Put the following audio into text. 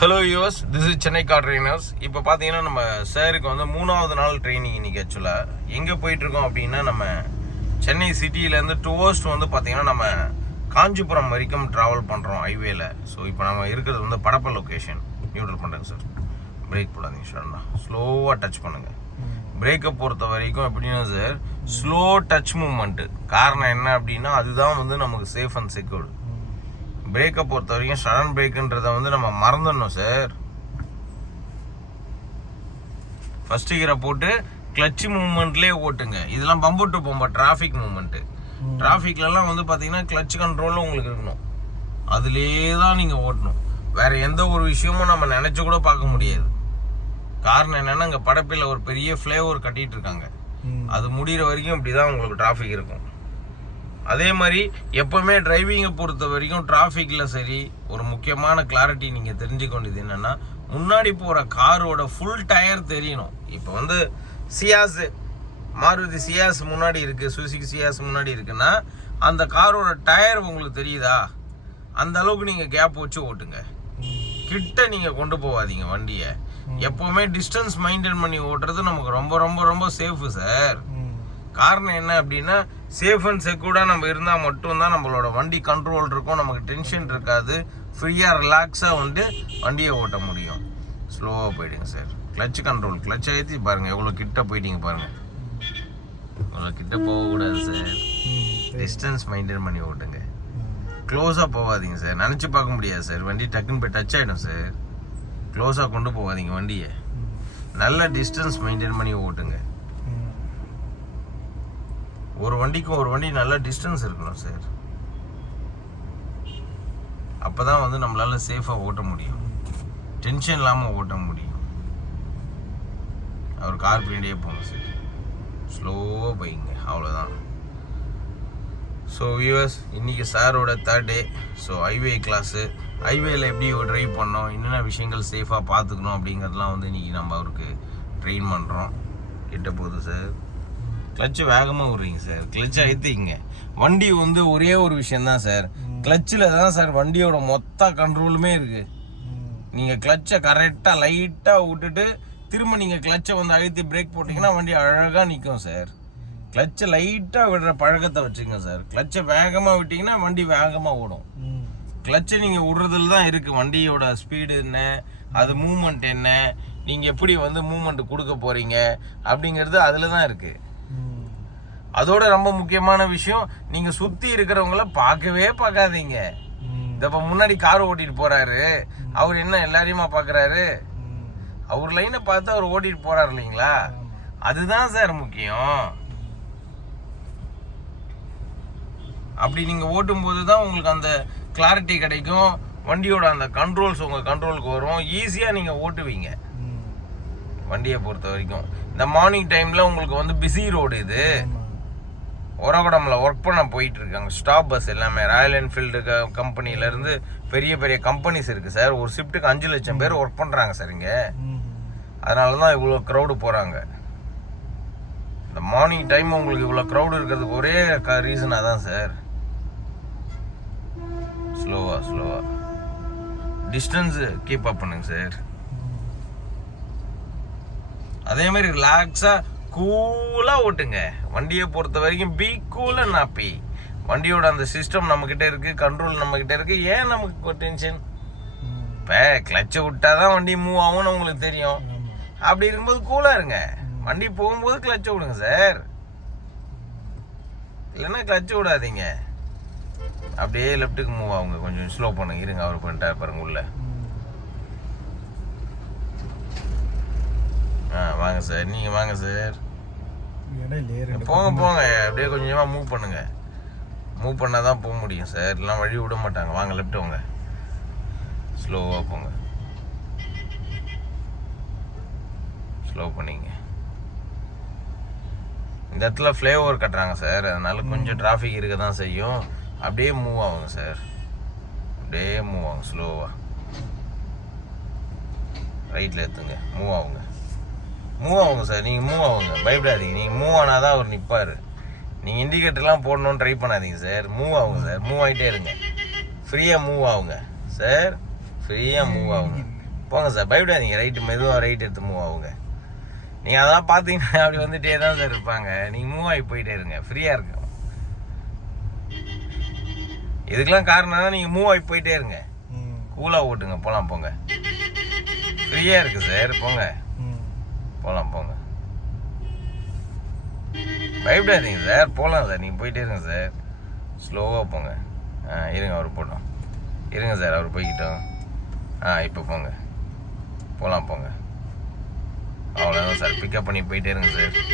Hello use, this is Chennai car trainers. இப்போ பார்த்தீங்கன்னா நம்ம சாருக்கு வந்து 3வது நாள் ட்ரைனிங் இன்றைக்கி. ஆக்சுவலாக எங்கே போயிட்டுருக்கோம் அப்படின்னா, நம்ம சென்னை சிட்டியிலேருந்து டுவர்ஸ்ட் வந்து பார்த்திங்கன்னா நம்ம காஞ்சிபுரம் வரைக்கும் ட்ராவல் பண்ணுறோம் ஹைவேல. ஸோ இப்போ நம்ம இருக்கிறது வந்து படப்ப லொக்கேஷன். நியூட்ரல் பண்ணுறேங்க சார். பிரேக் போடாதீங்க சார், ஸ்லோவாக டச் பண்ணுங்கள். பிரேக்கை பொறுத்த வரைக்கும் எப்படின்னா சார், ஸ்லோ டச் மூமெண்ட்டு. காரணம் என்ன அப்படின்னா, அதுதான் வந்து நமக்கு சேஃப் அண்ட் செக்யூர்டு. பிரேக்கை பொறுத்த வரைக்கும் சடன் பிரேக்குன்றதை வந்து நம்ம மறந்துடணும் சார். ஃபர்ஸ்ட் கியரை போட்டு கிளட்ச் மூவ்மெண்ட்லேயே ஓட்டுங்க. இதெல்லாம் bumper to bumper traffic movement. டிராஃபிக்லலாம் வந்து பார்த்தீங்கன்னா கிளட்ச் கண்ட்ரோலும் உங்களுக்கு இருக்கணும். அதுலேயே தான் நீங்கள் ஓட்டணும். வேறு எந்த ஒரு விஷயமும் நம்ம நினச்சி கூட பார்க்க முடியாது. காரணம் என்னென்னா, இங்கே படப்பில் ஒரு பெரிய ஃப்ளேஓவர் கட்டிகிட்டு இருக்காங்க. அது முடிகிற வரைக்கும் இப்படி தான் உங்களுக்கு டிராஃபிக் இருக்கும். அதே மாதிரி எப்போவுமே டிரைவிங்கை பொறுத்த வரைக்கும் டிராஃபிக்கில் சரி, ஒரு முக்கியமான கிளாரிட்டி நீங்கள் தெரிஞ்சுக்கொண்டது என்னென்னா, முன்னாடி போகிற காரோட ஃபுல் டயர் தெரியணும். இப்போ வந்து சியாஸ், மாருதி சியாஸ் முன்னாடி இருக்குது, சுசுகி சியாஸ் முன்னாடி இருக்குன்னா, அந்த காரோட டயர் உங்களுக்கு தெரியுதா? அந்த அளவுக்கு நீங்கள் கேப் வச்சு ஓட்டுங்க. கிட்ட நீங்கள் கொண்டு போகாதீங்க வண்டியை. எப்போவுமே டிஸ்டன்ஸ் மெயின்டைன் பண்ணி ஓட்டுறது நமக்கு ரொம்ப ரொம்ப ரொம்ப சேஃபு சார். காரணம் என்ன அப்படின்னா, சேஃப் அண்ட் செக்யூர்டாக நம்ம இருந்தால் மட்டும்தான் நம்மளோட வண்டி கண்ட்ரோல் இருக்கும், நமக்கு டென்ஷன் இருக்காது, ஃப்ரீயாக ரிலாக்ஸாக வந்து வண்டியை ஓட்ட முடியும். ஸ்லோவாக போயிடுங்க சார். கிளட்ச் கண்ட்ரோல், கிளட்ச் ஏற்றி பாருங்கள் எவ்வளோ கிட்ட போயிட்டீங்க பாருங்கள். அவ்வளோ கிட்ட போகக்கூடாது சார். டிஸ்டன்ஸ் மெயின்டைன் பண்ணி ஓட்டுங்க. க்ளோஸாக போகாதீங்க சார். நினச்சி பார்க்க முடியாது சார். வண்டி டக்குன்னு போய் டச் ஆகிடும் சார். க்ளோஸாக கொண்டு போகாதீங்க வண்டியை. நல்ல டிஸ்டன்ஸ் மெயின்டைன் பண்ணி ஓட்டுங்க. ஒரு வண்டிக்கும் ஒரு வண்டி நல்ல டிஸ்டன்ஸ் இருக்கணும் சார். அப்போ தான் வந்து நம்மளால் சேஃபாக ஓட்ட முடியும், டென்ஷன் இல்லாமல் ஓட்ட முடியும். அவர் கார் பின்னாடியே போகணும் சார். ஸ்லோவாக போயிங்க, அவ்வளோதான். ஸோ வியூவர்ஸ், இன்றைக்கி சாரோட 3rd டே. ஸோ ஹைவே கிளாஸு, ஹைவேயில் எப்படி ட்ரைவ் பண்ணோம், என்னென்ன விஷயங்கள் சேஃபாக பார்த்துக்கணும் அப்படிங்கிறதுலாம் வந்து இன்றைக்கி நம்ம அவருக்கு ட்ரெயின் பண்ணுறோம். கிட்ட போகுது சார். கிளட்சு வேகமாக விடுறீங்க சார். கிளட்சை அழுத்திங்க. வண்டி வந்து ஒரே ஒரு விஷயந்தான் சார், கிளட்சில் தான் சார் வண்டியோட மொத்த கண்ட்ரோலுமே இருக்குது. நீங்கள் கிளட்சை கரெக்டாக லைட்டாக விட்டுட்டு திரும்ப நீங்கள் கிளட்சை வந்து அழுத்தி பிரேக் போட்டிங்கன்னா வண்டி அழகாக நிற்கும் சார். கிளட்சை லைட்டாக விடுற பழக்கத்தை வச்சுங்க சார். கிளட்சை வேகமாக விட்டிங்கன்னா வண்டி வேகமாக ஓடும். கிளட்சை நீங்கள் விடுறதுல தான் இருக்குது வண்டியோட ஸ்பீடு என்ன, அது மூமெண்ட் என்ன, நீங்கள் எப்படி வந்து மூமெண்ட் கொடுக்க போகிறீங்க அப்படிங்கிறது அதில் தான் இருக்குது. அதோட ரொம்ப முக்கியமான விஷயம், நீங்கள் சுற்றி இருக்கிறவங்கள பார்க்கவே பார்க்காதீங்க. இப்போ முன்னாடி கார் ஓட்டிட்டு போகிறாரு, அவர் என்ன எல்லாரையுமா பார்க்குறாரு? அவர் லைனை பார்த்து அவர் ஓட்டிட்டு போகிறாரு இல்லைங்களா? அதுதான் சார் முக்கியம். அப்படி நீங்கள் ஓட்டும்போது தான் உங்களுக்கு அந்த கிளாரிட்டி கிடைக்கும். வண்டியோட அந்த கண்ட்ரோல்ஸ் உங்கள் கண்ட்ரோலுக்கு வரும். ஈஸியாக நீங்கள் ஓட்டுவீங்க வண்டியை பொறுத்த வரைக்கும். இந்த மார்னிங் டைமில் உங்களுக்கு வந்து பிஸி ரோடு. இது ஒரகுடமில் ஒர்க் பண்ண போயிட்டு இருக்காங்க. ஸ்டாப் பஸ் எல்லாமே ராயல் என்ஃபீல்டு கம்பெனிலேருந்து பெரிய பெரிய கம்பெனிஸ் இருக்குது சார். ஒரு ஷிஃப்ட்டுக்கு 5 லட்சம் பேர் ஒர்க் பண்ணுறாங்க சார் இங்கே. அதனால தான் இவ்வளோ க்ரௌடு போகிறாங்க. இந்த மார்னிங் டைம் உங்களுக்கு இவ்வளோ க்ரௌடு இருக்கிறதுக்கு ஒரே ரீசனாக தான் சார். ஸ்லோவாக டிஸ்டன்ஸு கீப் அப் பண்ணுங்க சார். அதே மாதிரி ரிலாக்ஸாக கூலாக ஓட்டுங்க. வண்டியை பொறுத்த வரைக்கும் பி கூல் அண்ட் ஹாப்பி. வண்டியோட அந்த சிஸ்டம் நம்மக்கிட்ட இருக்குது, கண்ட்ரோல் நம்மக்கிட்ட இருக்குது. ஏன் நமக்கு டென்ஷன்? இப்போ கிளச்சை விட்டால் தான் வண்டி மூவ் ஆகும்னு உங்களுக்கு தெரியும். அப்படி இருக்கும்போது கூலாக இருங்க. வண்டி போகும்போது கிளச்சை விடுங்க சார். இல்லைன்னா கிளச்சை விடாதீங்க. அப்படியே லெஃப்ட்டுக்கு மூவ் ஆகுங்க. கொஞ்சம் ஸ்லோ பண்ணுங்க. இருங்க, அவர் பண்ணிட்டார் பாருங்க உள்ள. வாங்க சார், நீங்கள் வாங்க சார். போங்க அப்படியே கொஞ்சமாக மூவ் பண்ணுங்க. மூவ் பண்ணால் தான் போக முடியும் சார், இல்லைனா வழி விட மாட்டாங்க. வாங்க லெஃப்ட் வாங்க, ஸ்லோவாக போங்க. ஸ்லோ பண்ணிங்க. இந்த இடத்துல ஃப்ளேஓவர் கட்டுறாங்க சார், அதனால கொஞ்சம் டிராஃபிக் இருக்க தான் செய்யும். அப்படியே மூவ் ஆகுங்க சார். அப்படியே மூவ் ஆகுங்க ஸ்லோவாக. ரைட்டில் எடுத்துங்க. மூவ் ஆகுங்க சார். நீங்கள் மூவ் ஆகுங்க, பயப்படாதீங்க. நீங்கள் மூவ் ஆனால் தான் அவர் நிற்பார். நீங்கள் இண்டிகேட்டர்லாம் போடணுன்னு ட்ரை பண்ணாதீங்க சார். மூவ் ஆகுங்க சார். மூவ் ஆகிட்டே இருங்க. ஃப்ரீயாக மூவ் ஆகுங்க சார். ஃப்ரீயாக மூவ் ஆகுங்க. போங்க சார், பயப்படாதீங்க. ரைட்டு மெதுவாக ரைட் எடுத்து மூவ் ஆகுங்க. நீங்கள் அதெல்லாம் பார்த்தீங்கன்னா அப்படி வந்துட்டே தான் சார் இருப்பாங்க. நீங்கள் மூவ் ஆகி போயிட்டே இருங்க, ஃப்ரீயாக இருக்கும். இதுக்கெல்லாம் காரணம் நீங்கள் மூவ் ஆகி போயிட்டே இருங்க, கூலாக ஓட்டுங்க. போகலாம் போங்க, ஃப்ரீயாக இருக்குது சார். போங்க போகலாம் போங்க, பயப்படாதீங்க சார். போகலாம் சார், நீங்கள் போயிட்டே இருங்க சார். ஸ்லோவாக போங்க. இருங்க, அவர் போட்டோம். இருங்க சார், அவர் போய்கிட்டோம். இப்போ போங்க, போகலாம் போங்க. அவ்வளோதான் சார், பிக்கப் பண்ணி போயிட்டே இருங்க சார்.